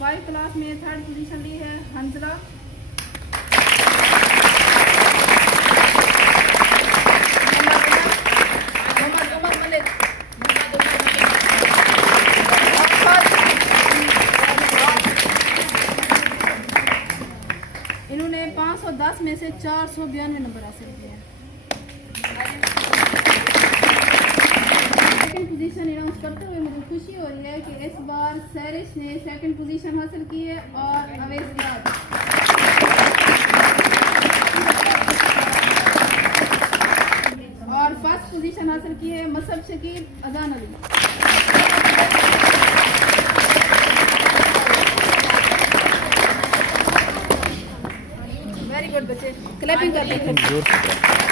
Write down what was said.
5 class में 3rd position ली है हंजला। इन्होंने 510 में से 492 नंबर हासिल किए हैं। सेकंड पोजीशन अनाउंस करते हुए मुझे खुशी हो रही है कि इस बार सैरिश ने सेकंड पोजीशन हासिल की है और अवैस याद और फर्स्ट पोजीशन हासिल की है मसब शकील अजान अली। वेरी गुड बच्चे, क्लैपिंग करते हैं।